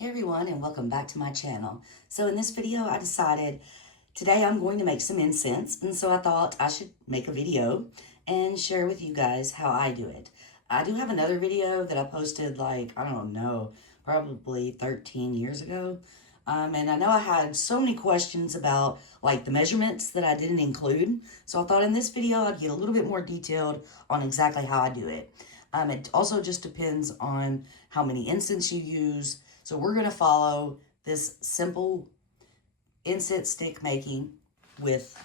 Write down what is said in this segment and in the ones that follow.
Hey everyone, and welcome back to my channel. So in this video I decided today I'm going to make some incense, and so I thought I should make a video and share with you guys how I do it. I do have another video that I posted like, I don't know, probably 13 years ago. And I know I had so many questions about like the measurements that I didn't include. So I thought in this video I'd get a little bit more detailed on exactly how I do it. It also just depends on how many incense you use. So we're going to follow this simple incense stick making with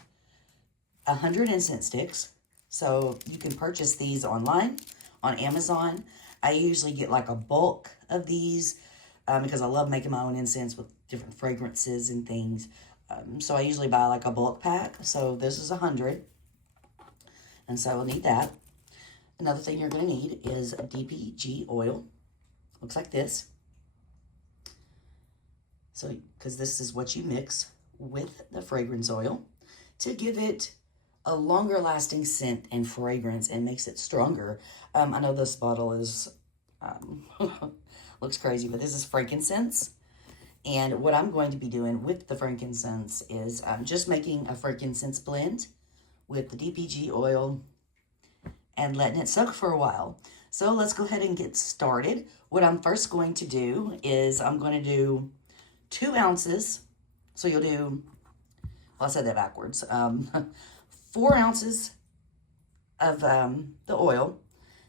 100 incense sticks. So you can purchase these online on Amazon. I usually get like a bulk of these because I love making my own incense with different fragrances and things. So I usually buy like a bulk pack. So this is 100. And so we'll need that. Another thing you're going to need is DPG oil. Looks like this. So, because this is what you mix with the fragrance oil to give it a longer lasting scent and fragrance and makes it stronger. I know this bottle is, looks crazy, but this is frankincense. And what I'm going to be doing with the frankincense is just making a frankincense blend with the DPG oil and letting it soak for a while. So let's go ahead and get started. What I'm first going to do is I'm going to do 2 ounces. So you'll do, well, I said that backwards. 4 ounces of the oil.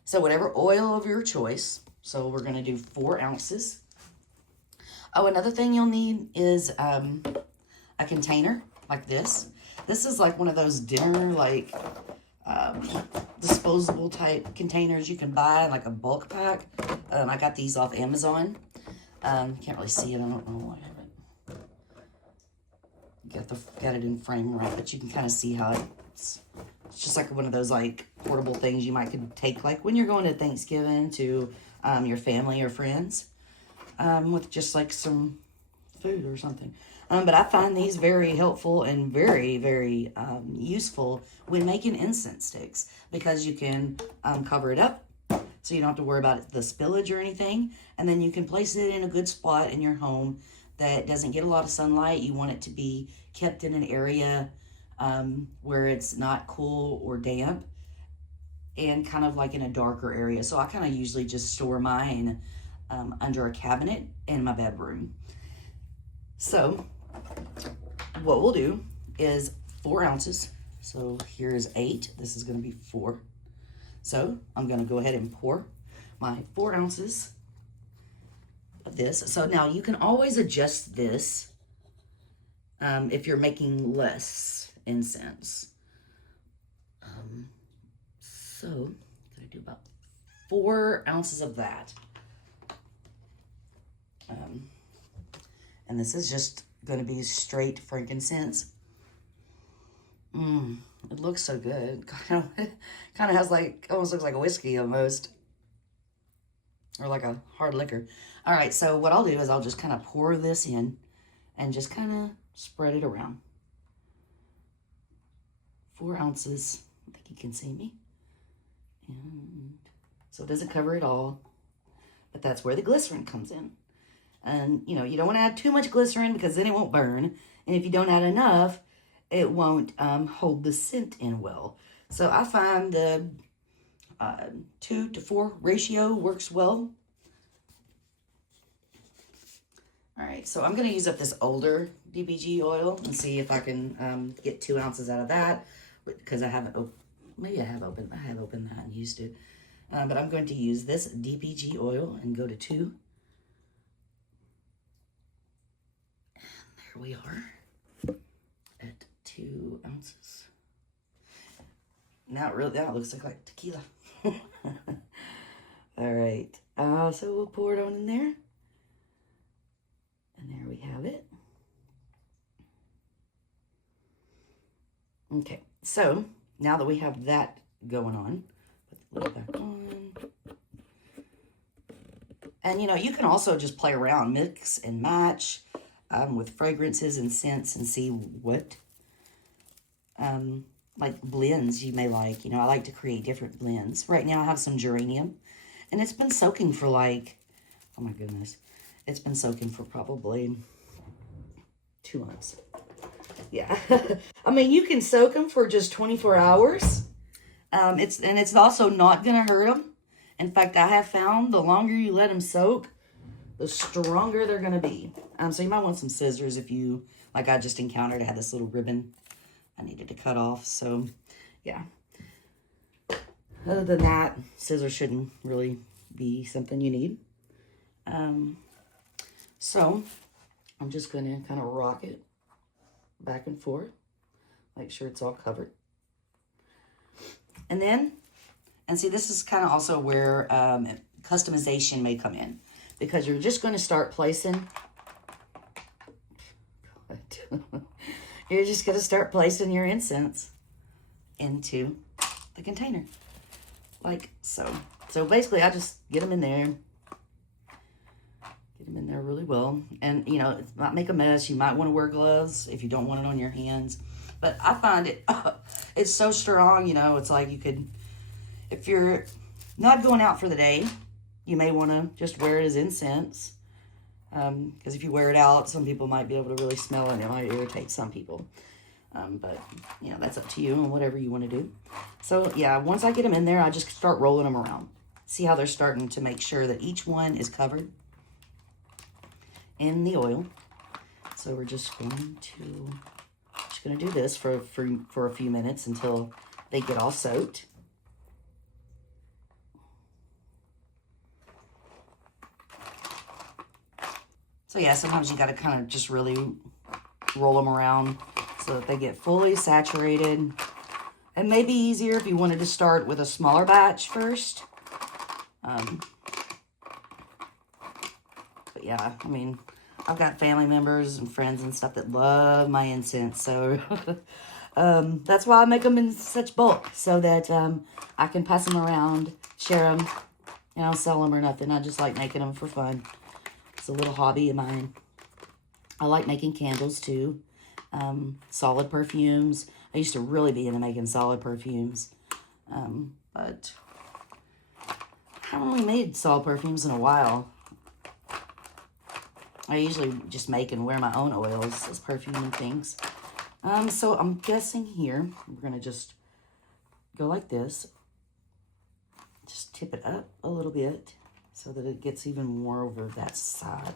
So whatever oil of your choice. So we're going to do 4 ounces. Oh, another thing you'll need is a container like this. This is like one of those dinner, like, disposable type containers you can buy, like a bulk pack. I got these off Amazon. Can't really see it. I don't know why I haven't got it in frame right, but you can kind of see how it's just like one of those like portable things you might could take like when you're going to Thanksgiving to your family or friends with just like some food or something. But I find these very helpful and very, very useful when making incense sticks because you can cover it up so you don't have to worry about the spillage or anything. And then you can place it in a good spot in your home that doesn't get a lot of sunlight. You want it to be kept in an area where it's not cool or damp and kind of like in a darker area. So I kind of usually just store mine under a cabinet in my bedroom. So what we'll do is 4 ounces. So here's 8. This is going to be 4. So I'm going to go ahead and pour my 4 ounces of this. So now you can always adjust this if you're making less incense. So I'm going to do about 4 ounces of that. And this is just going to be straight frankincense. It looks so good. Kind of has like, almost looks like a whiskey almost. Or like a hard liquor. All right, so what I'll do is I'll just kind of pour this in and just kind of spread it around. 4 ounces. I think you can see me. And so it doesn't cover it all, but that's where the glycerin comes in. And, you know, you don't want to add too much glycerin because then it won't burn. And if you don't add enough, it won't hold the scent in well. So I find the 2 to 4 ratio works well. All right, so I'm going to use up this older DPG oil and see if I can get 2 ounces out of that because I haven't, maybe I have opened that and used it. But I'm going to use this DPG oil and go to 2. We are at 2 ounces. Now it looks like tequila. All right. So we'll pour it on in there. And there we have it. Okay. So now that we have that going on, put the lid back on. And you know, you can also just play around, mix and match with fragrances and scents and see what like blends you may like. You know, I like to create different blends. Right now I have some geranium and it's been soaking for like, oh my goodness, It's been soaking for probably 2 months. Yeah. I mean, you can soak them for just 24 hours. It's also not going to hurt them. In fact, I have found the longer you let them soak, the stronger they're going to be. So you might want some scissors if you, like I just encountered, I had this little ribbon I needed to cut off. So, yeah. Other than that, scissors shouldn't really be something you need. So I'm just going to kind of rock it back and forth. Make sure it's all covered. And then, and see, this is kind of also where customization may come in. Because you're just going to start placing, you're just going to start placing your incense into the container. Like so. So basically, I just get them in there. Get them in there really well. And, you know, it might make a mess. You might want to wear gloves if you don't want it on your hands. But I find it, it's so strong, you know, it's like you could, if you're not going out for the day, you may want to just wear it as incense. Because if you wear it out, some people might be able to really smell it and it might irritate some people. But, you know, that's up to you and whatever you want to do. So, yeah, once I get them in there, I just start rolling them around. See how they're starting to make sure that each one is covered in the oil. So we're just going to do this for a few minutes until they get all soaked. So yeah, sometimes you got to kind of just really roll them around so that they get fully saturated. It may be easier if you wanted to start with a smaller batch first. But yeah, I mean, I've got family members and friends and stuff that love my incense. So that's why I make them in such bulk, so that I can pass them around, share them, you know, sell them or nothing. I just like making them for fun. It's a little hobby of mine. I like making candles too. Solid perfumes. I used to really be into making solid perfumes. But I haven't really made solid perfumes in a while. I usually just make and wear my own oils as perfume and things. So I'm guessing here, we're going to just go like this. Just tip it up a little bit so that it gets even more over that side.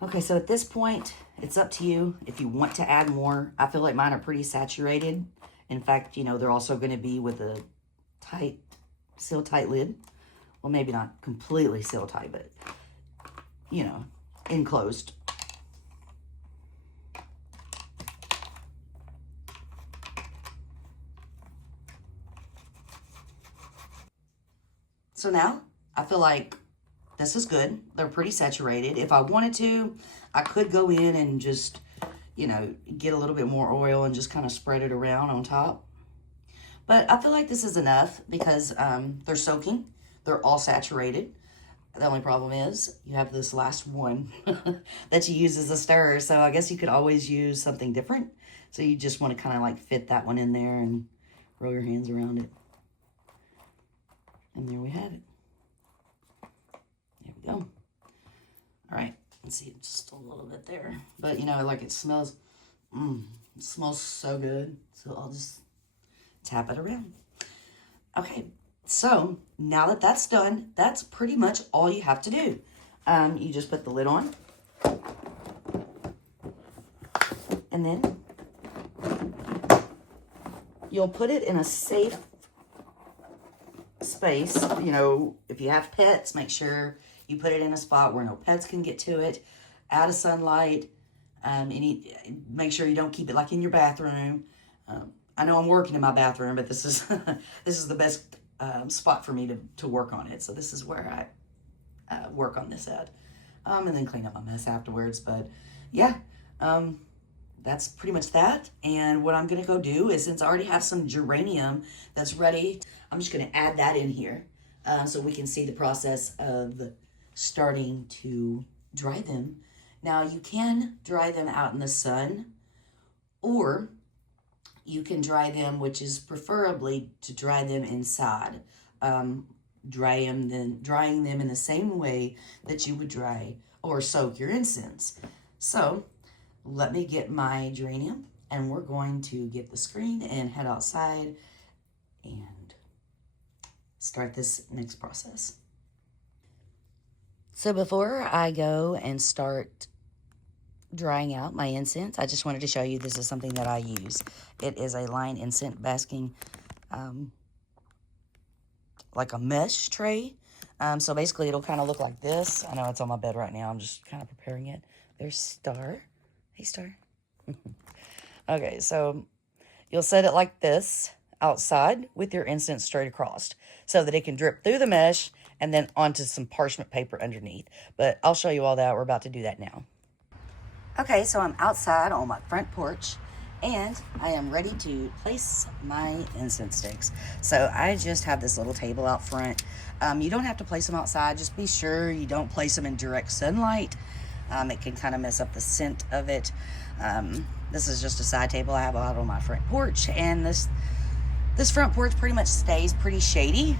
Okay, so at this point, it's up to you if you want to add more. I feel like mine are pretty saturated. In fact, you know, they're also going to be with a tight, seal tight lid. Well, maybe not completely seal tight, but, you know, enclosed. So now, I feel like this is good. They're pretty saturated. If I wanted to, I could go in and just, you know, get a little bit more oil and just kind of spread it around on top. But I feel like this is enough because they're soaking. They're all saturated. The only problem is you have this last one that you use as a stirrer. So I guess you could always use something different. So you just want to kind of like fit that one in there and roll your hands around it. And there we have it. There we go. All right. Let's see, just a little bit there. But, you know, like it smells, it smells so good. So I'll just tap it around. Okay. So now that that's done, that's pretty much all you have to do. You just put the lid on. And then you'll put it in a safe space. You know, if you have pets, make sure you put it in a spot where no pets can get to it, out of sunlight. Make sure you don't keep it like in your bathroom. I know I'm working in my bathroom, but this is this is the best spot for me to work on it. So this is where I work on this at, and then clean up my mess afterwards. But yeah, that's pretty much that. And what I'm gonna go do is, since I already have some geranium that's ready, I'm just gonna add that in here so we can see the process of starting to dry them Now you can dry them out in the sun, or you can dry them, which is preferably to dry them inside. Drying them in the same way that you would dry or soak your incense. So let me get my geranium, and we're going to get the screen and head outside and start this next process. So before I go and start drying out my incense, I just wanted to show you this is something that I use. It is a line incense basking, like a mesh tray. So basically it'll kind of look like this. I know it's on my bed right now. I'm just kind of preparing it. There's Star. Hey, Star. Okay, so you'll set it like this outside with your incense straight across so that it can drip through the mesh and then onto some parchment paper underneath. But I'll show you all that. We're about to do that now. Okay, so I'm outside on my front porch, and I am ready to place my incense sticks. So I just have this little table out front. You don't have to place them outside. Just be sure you don't place them in direct sunlight. It can kind of mess up the scent of it. This is just a side table I have out on my front porch, and this front porch pretty much stays pretty shady.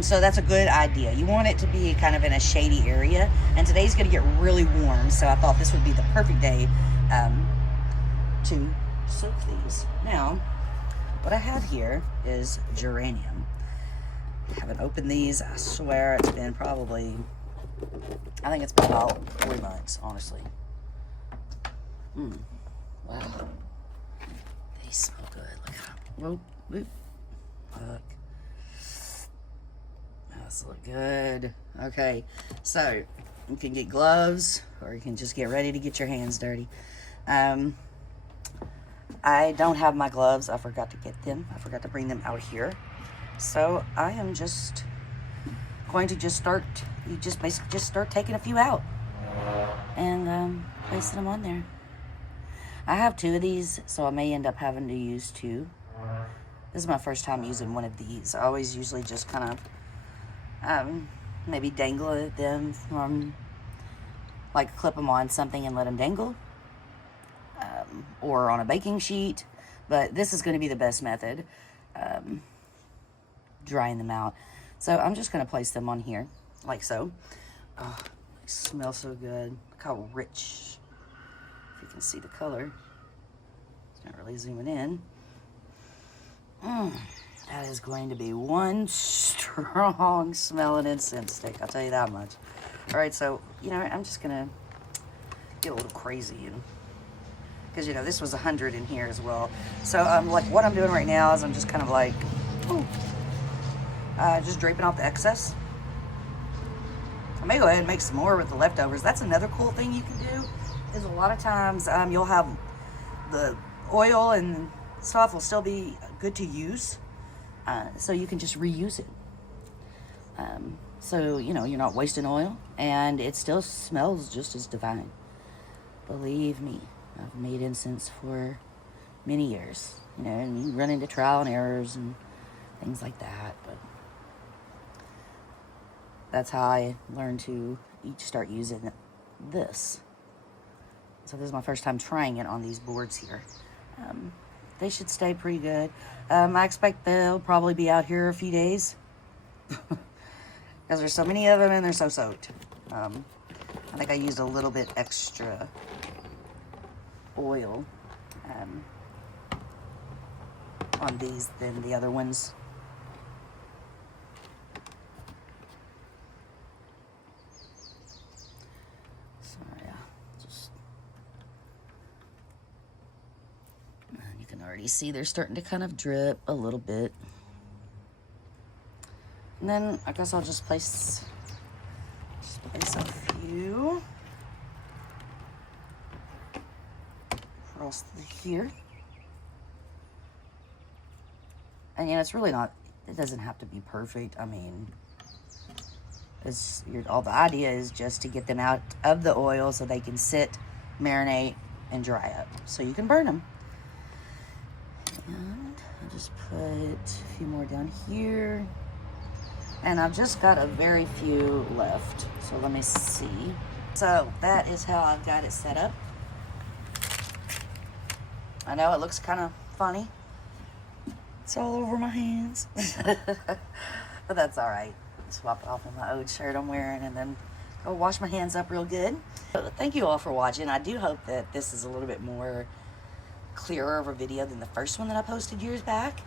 So that's a good idea. You want it to be kind of in a shady area, and today's going to get really warm, so I thought this would be the perfect day to soak these. Now, what I have here is geranium. I haven't opened these. I swear it's been probably, I think it's been about 3 months, honestly. Wow. They smell good. Look at them. Whoop, whoop. Look. Those look good. Okay, so you can get gloves, or you can just get ready to get your hands dirty. I don't have my gloves. I forgot to get them. I forgot to bring them out here. So I am just going to start taking a few out and placing them on there. I have 2 of these, so I may end up having to use 2. This is my first time using one of these. I always usually just kind of maybe dangle them from, like, clip them on something and let them dangle, or on a baking sheet. But this is going to be the best method, drying them out. So I'm just going to place them on here like so. Oh, they smell so good. Look how rich. If you can see the color. It's not really zooming in. That is going to be one strong smelling incense stick. I'll tell you that much. All right, so, I'm just going to get a little crazy. Because, this was 100 in here as well. So, like, what I'm doing right now is I'm just kind of like, just draping off the excess. I may go ahead and make some more with the leftovers. That's another cool thing you can do, is a lot of times you'll have the oil and stuff will still be good to use. So you can just reuse it. So, you're not wasting oil, and it still smells just as divine. Believe me, I've made incense for many years, and you run into trial and errors and things like that, but that's how I learned to start using this. So this is my first time trying it on these boards here. They should stay pretty good. I expect they'll probably be out here a few days because there's so many of them and they're so soaked. I think I used a little bit extra oil on these than the other ones. So yeah, you can already see they're starting to kind of drip a little bit. And then I guess I'll just place a few across here. And it's really not, it doesn't have to be perfect. I mean, all the idea is just to get them out of the oil so they can sit, marinate, and dry up. So you can burn them. And I'll just put a few more down here. And I've just got a very few left. So let me see. So that is how I've got it set up. I know it looks kind of funny. It's all over my hands. But that's all right. Swap it off with my old shirt I'm wearing and then go wash my hands up real good. But thank you all for watching. I do hope that this is a little bit more clearer of a video than the first one that I posted years back.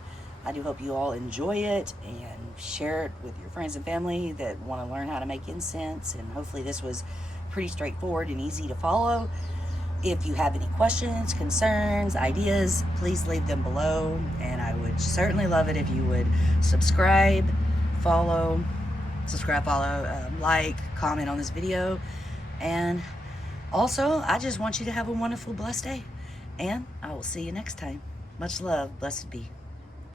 I do hope you all enjoy it and share it with your friends and family that want to learn how to make incense. And hopefully this was pretty straightforward and easy to follow. If you have any questions, concerns, ideas, please leave them below. And I would certainly love it if you would subscribe, follow, like, comment on this video. And also, I just want you to have a wonderful, blessed day. And I will see you next time. Much love. Blessed be.